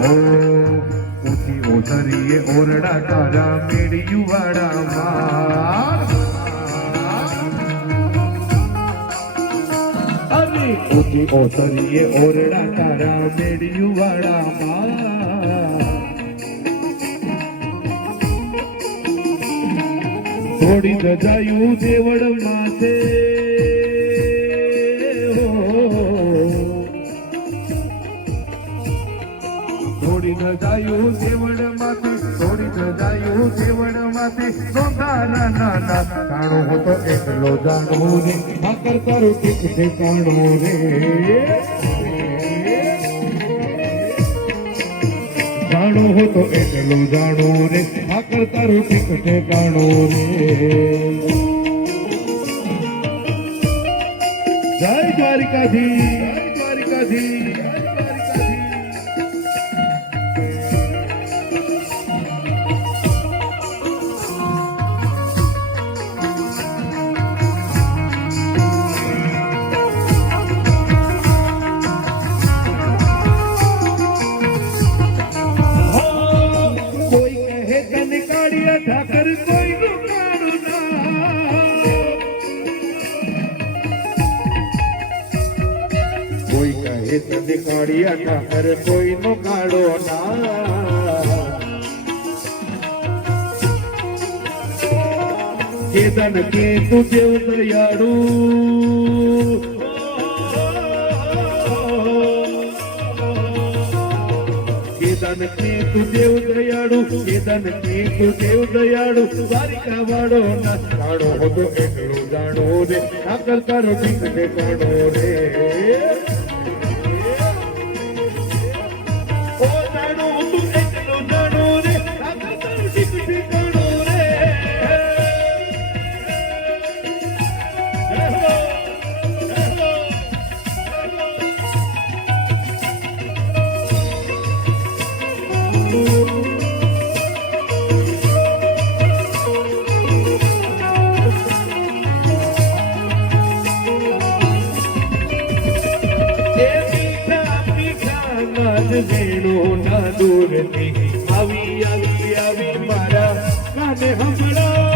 ઊંચી ઓસરીએ ઓરડા તારા મેળ્યું વાડા માર ઊંચી ઓસરીએ ઓરડા તારા મેળ્યું વાડા માર થોડી ગજાયું દેવળ માથે થોડી ગજાયું દેવળ માથે થોડી ગજાયું દેવળ માથે સોંધાના નાના જાણો હો તો એટલો જાણો રે ભાકર તારું ઠીક ઠેકાણો રે જાણો હો તો એટલો જાણો રે ભાકર તારું ઠીક ઠેકાણો રે જય દ્વારિકાધી જય દ્વારિકાધી ઠાકર કોઈ નું કાળું કોઈ કહે તને કાળિયા ઠાકર કોઈ નો કાળો ના કેદન કે તું દેવ દયાળું કેદન કે તું દેવ દયાળુ કેદન કે તું દેવ દયાળુ દ્વારિકા વાળો ના જાણો હો તો એટલું જાણો રે ઠાકર તારો ઠીક ઠેકાણો રે ઓ જાણો તું એટલું જાણો રે ઠાકર તારો ઠીક ઠેકાણો રે વેણો ના દૂરથી આવી આવી આવી મારા કાને હમણાં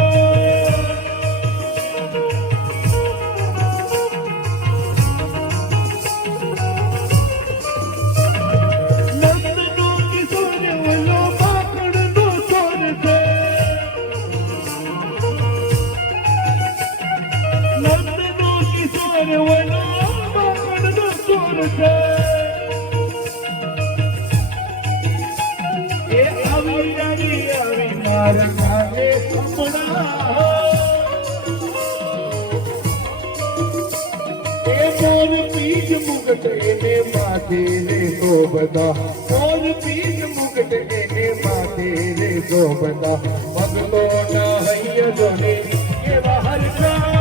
નંદનો કિશોર વલો પાકડનો સોર છે નંદનો કિશોર વલો પાકડનો સોર છે મુગટ એને માથે રે તો બધા ઓર પીજ મુગટ એને માથે રે તો બધા પગલો ના હૈયા જોને એવા હરખા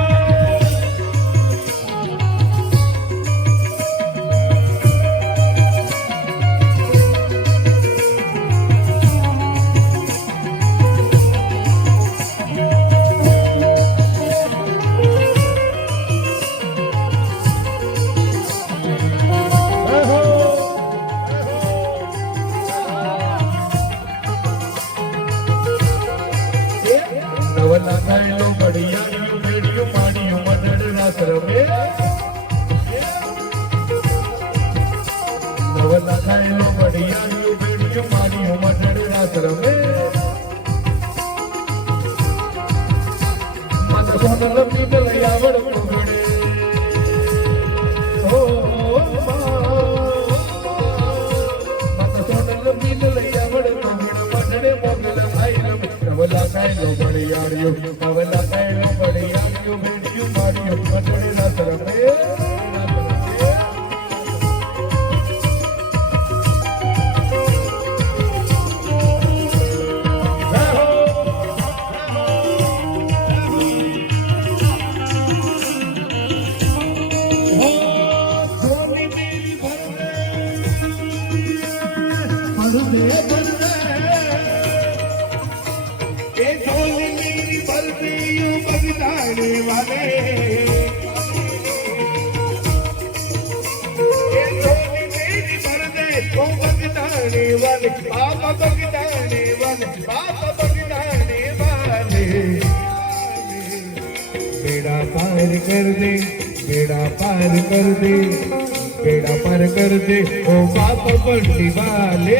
વાલે બાબા બગદાને વાલે બાબા બગદાને વાલે बेड़ा पार कर दे बेड़ा पार कर दे बेड़ा पार कर दे ओ बाप बंटी वाले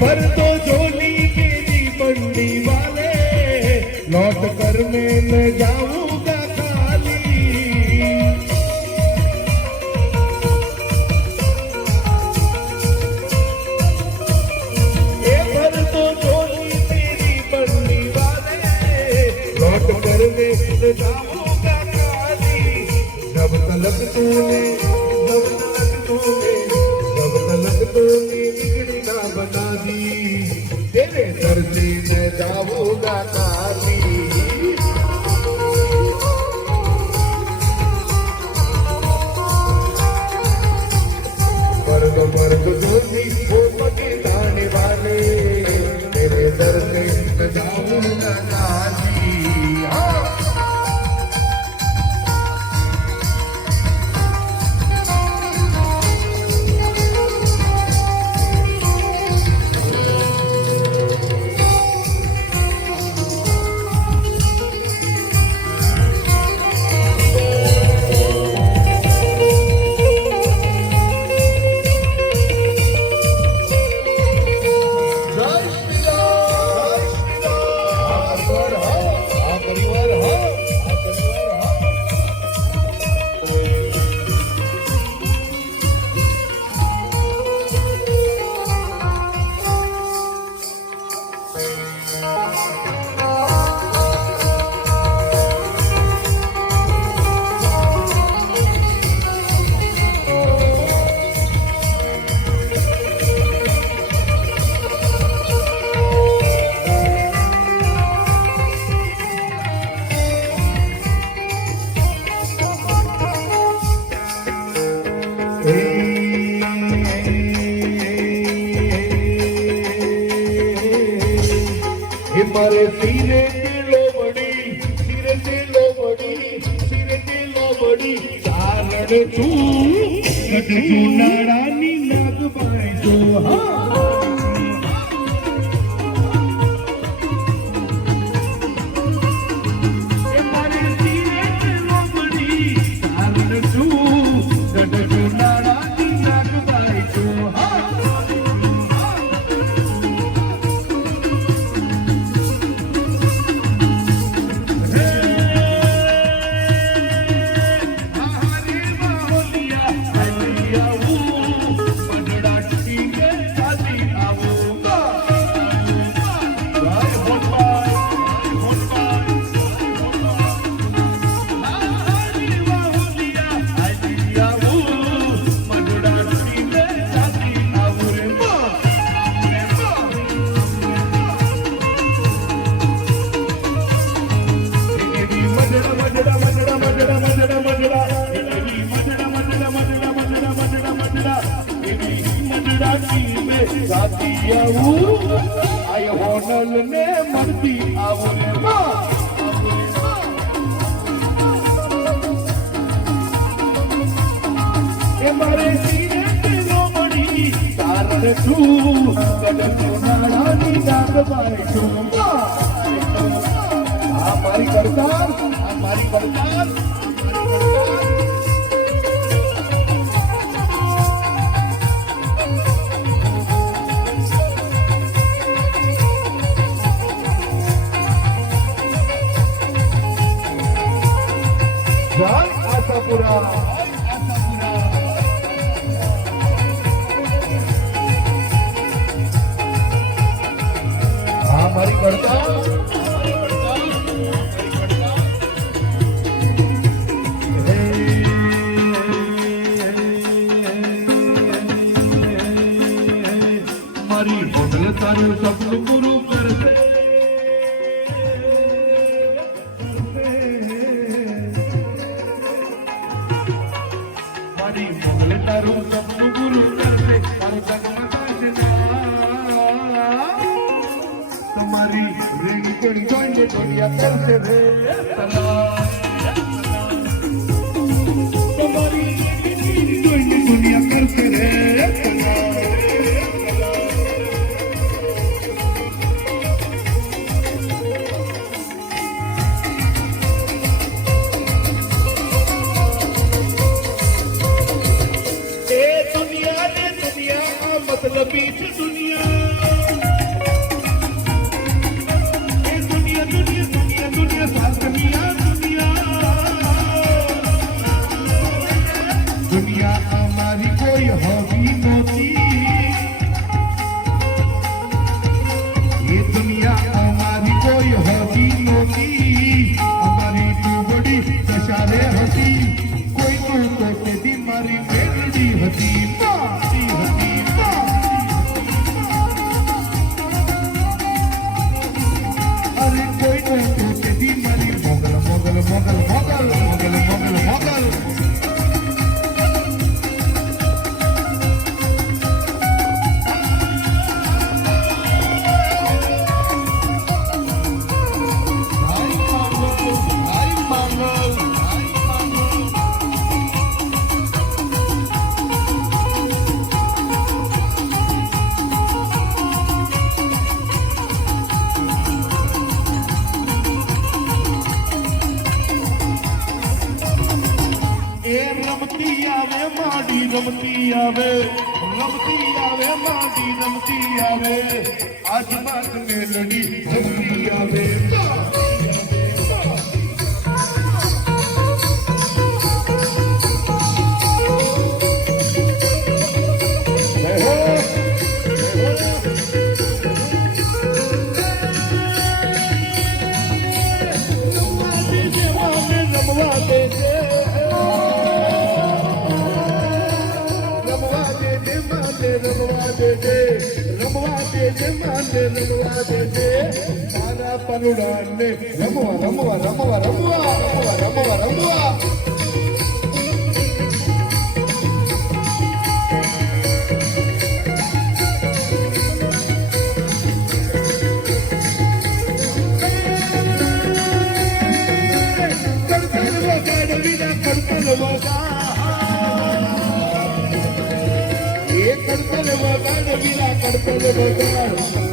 पर तो झोली मेरी बंडी वाले लौट कर मैं न जाऊंगा खाली ये पर तो झोली मेरी बंडी वाले लौट कर मैं न जाऊंगा खाली जब तलक तूने बिगड़ी ना बना दी तेरे दर से मैं जाऊंगा काली वर्ग जो भी वो पके दाने वाले तेरे दर से मैं जाऊंगा काली मारे सिरे दिलो बड़ी कारण तू नारानी नाग पाए जो मारे सिरे दिलो बड़ी कारण तू नारानी नाग पाए जो आय होनल ने मर्दी आवरे मारे सीने दिलो बड़ी कारण तू कदम नारानी डाक पाए तू हमारी करतार जय आशापुरा हमारी करता મારી હોટલ તારું સપનું પૂરું કરશે ટીકડી જોઈને દુનિયા કરશે રે તમારી ટીકડી જોઈને દુનિયા કરશે રે मतलबी दुनिया दुनिया दुनिया दुनिया दुनिया सालकनिया दुनिया दुनिया हमारी कोई हॉबी नहोती ये दुनिया हमारी कोई हॉबी नहोती हमारी तू बड़ी दशारे हसी कोई तू तो तेरी मारी मेलडी हसी रमती आवे माटी रमती आवे आज बात में लड़ी रमती आवे મારા પનુડાને રમવા રમવા રમવા રમવા રમવા રમવા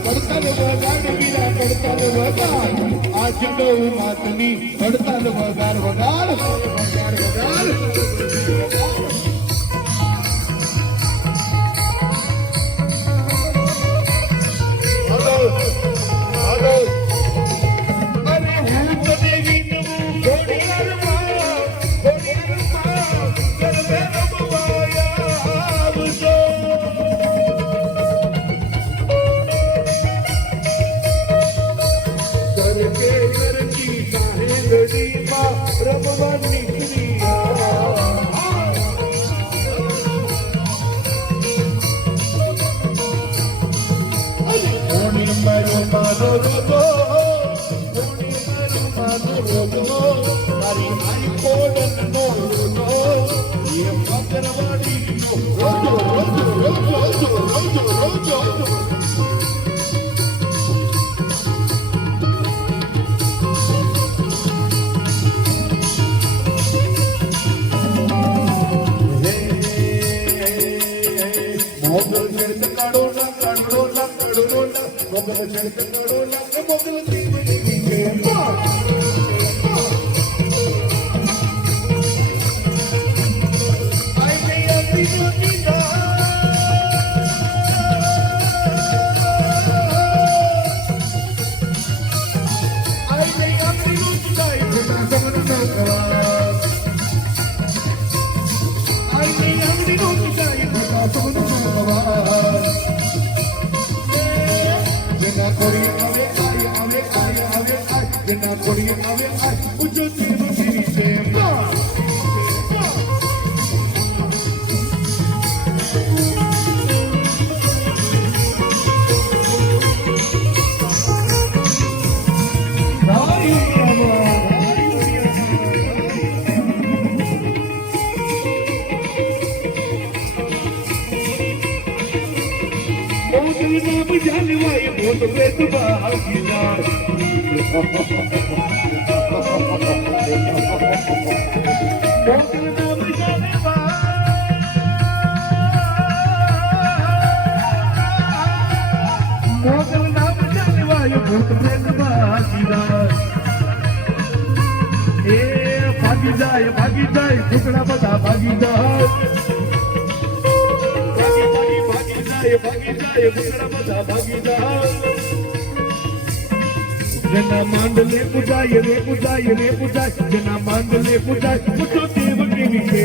કડતલ વગાડ વીરા કડતલ વગાડ આજ ગૌ માતની કડતલ વગાડ વગાડ વગાડ વગાડ હલો હલો અરે હું તો દેવી નમું ઘોડિયારમાં કરવે રમવાયા આવજો રમવાની મારો રોજો મારી આઈ કોડન નો રોજો એ મગરવાડી રોજો રોજો રોજો રોજો રોજો મોગલ ચડત કાઢો ના કાઢો ના કાઢો ના મોગલ ચડત કાઢો ના મોગલ ત્રિવેણી વિજે આઈ મે અભી જોતીના આઈ મે અભી જોતીના ઇતના સમન ના કરા આઈ મે અભી જોતીના ઇતના સમન ના જેના કોરી આવે આવે આવે આવે જેના કોરી આવે ઉજો તીર છે મોગલ નામ જાનવાય ભૂત પ્રેત ભાગીદાર મોગલ નામ મોગલ નામ જાનવાય ભૂત પ્રેત ભાગીદાર એ ભાગી જાય ટુકડા બધા ભાગી જાય ભાગી જાય ટુકડા બધા ભાગી જાય જેના માંડલે પૂજાય રે પૂજાય જેના માંડલે પૂજાય પૂછો દેવ કેવી છે